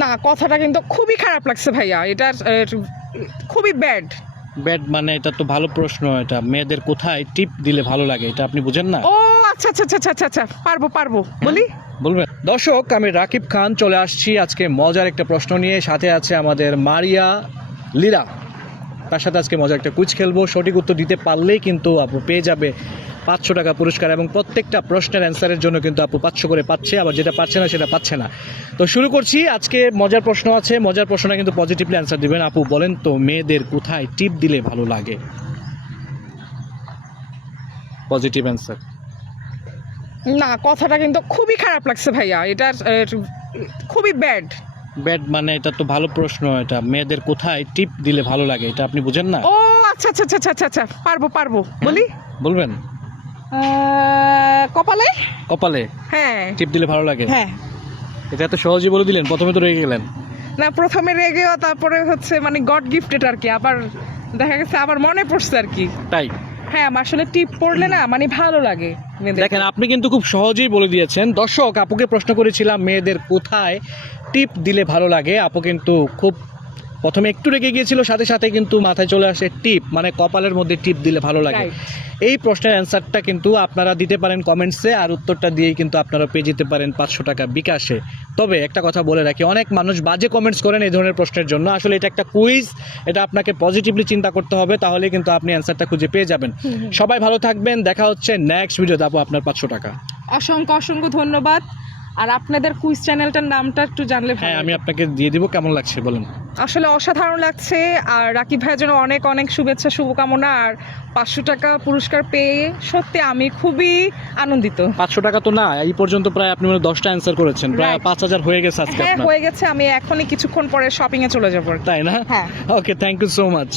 না, কথাটা কিন্তু খুবই খারাপ লাগছে ভাইয়া। এটা খুবই ব্যাড। ব্যাড মানে এটা তো ভালো প্রশ্ন। এটা মেয়েদের কোথায় টিপ দিলে ভালো লাগে এটা আপনি বুঝেন না? ও আচ্ছা আচ্ছা আচ্ছা আচ্ছা আচ্ছা, পারবো বলি। বলবেন? দর্শক, আমি রাকিব খান চলে আসছি আজকে মজার একটা প্রশ্ন নিয়ে। সাথে আছে আমাদের মারিয়া লিরা। তার সাথে আজকে মজার একটা কুইজ খেলবো। সঠিক উত্তর দিতে পারলেই কিন্তু আপু পেয়ে যাবে 500 টাকা পুরস্কার, এবং প্রত্যেকটা প্রশ্নের অ্যান্সারের জন্য কিন্তু আপু 500 করে পাচ্ছে, আবার যেটা পাচ্ছে না সেটা পাচ্ছে না। তো শুরু করছি। আজকে মজার প্রশ্ন আছে, মজার প্রশ্নটা কিন্তু পজিটিভলি অ্যান্সার দিবেন। আপু বলেন তো, মেয়েদের কোথায় টিপ দিলে ভালো লাগে? Positive answer. না, কথাটা কিন্তু খুবই খারাপ লাগছে ভাইয়া। এটা খুবই ব্যাড। ব্যাড মানে এটা তো ভালো প্রশ্ন। এটা মেয়েদের কোথায় টিপ দিলে ভালো লাগে এটা আপনি বুঝেন না? ও আচ্ছা আচ্ছা আচ্ছা আচ্ছা আচ্ছা, পারবো বলি। বলবেন? কপালে। কপালে হ্যাঁ টিপ দিলে ভালো লাগে? হ্যাঁ। এটা এত সহজেই বলে দিলেন, প্রথমে তো রেগে গেলেন। না, প্রথমে রেগেও, তারপরে হচ্ছে মানে গড গিফটেড আর কি। আবার দেখা গেছে আবার মনে পড়ছে আর কি। তাই হ্যাঁ, আমার আসলে টিপ পড়লে না মানে ভালো লাগে মেয়েদের। দেখেন, আপনি কিন্তু খুব সহজেই বলে দিয়েছেন। দর্শক, আপুকে প্রশ্ন করেছিলাম মেয়েদের কোথায় টিপ দিলে ভালো লাগে। আপু কিন্তু খুব প্রথমে একটু রেগে গিয়েছিল, সাথে সাথে কিন্তু মাথায় চলে আসে টিপ, মানে কপালের মধ্যে টিপ দিলে ভালো লাগে। Right. এই প্রশ্নের অ্যান্সারটা কিন্তু আপনারা দিতে পারেন কমেন্টসে, আর উত্তরটা দিয়েই কিন্তু আপনারা পেয়ে যেতে পারেন 500 টাকা বিকাশে। তবে একটা কথা বলে রাখি, অনেক মানুষ বাজে কমেন্টস করেন এই ধরনের প্রশ্নের জন্য। আসলে এটা একটা কুইজ, এটা আপনাকে পজিটিভলি চিন্তা করতে হবে, তাহলে কিন্তু আপনি অ্যান্সারটা খুঁজে পেয়ে যাবেন। সবাই ভালো থাকবেন, দেখা হচ্ছে নেক্সট ভিডিওতে। আপু, আপনার 500 টাকা। অসংখ্য ধন্যবাদ। আর আপনাদের কুইজ চ্যানেলটার নামটা একটু জানলে ভালো হ্যাঁ, হতো। আমি আপনাকে দিয়ে দিব। কেমন লাগছে বলেন? আসলে অসাধারণ লাগছে। আর রাকিব ভাইয়ের জন্য অনেক অনেক শুভেচ্ছা, শুভকামনা। আর 500 টাকা পুরস্কার পেয়ে সত্যি আমি খুবই আনন্দিত। 500 টাকা তো না, এই পর্যন্ত প্রায় আপনি মানে 10টা অ্যান্সার করেছেন, প্রায় Right. 5000 হয়ে গেছে আজকে হ্যাঁ, আপনার। হয়ে গেছে। আমি এখনই কিছুক্ষণ পরে শপিং এ চলে যাবো। তাই না? হ্যাঁ। ওকে, থ্যাংক ইউ সো মাচ।